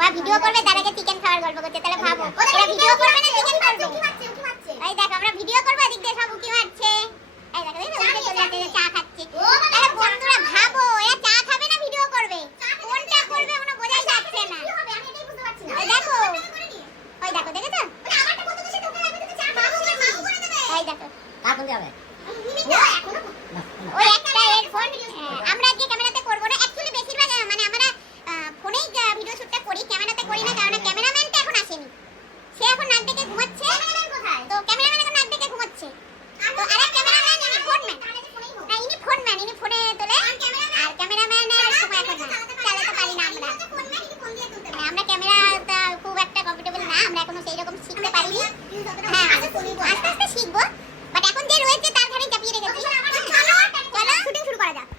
মা ভিডিও করবে তার আগে চিকেন খাওয়ার গল্প করছে, তাহলে ভাবো ওরা ভিডিও করবে না চিকেন করবে।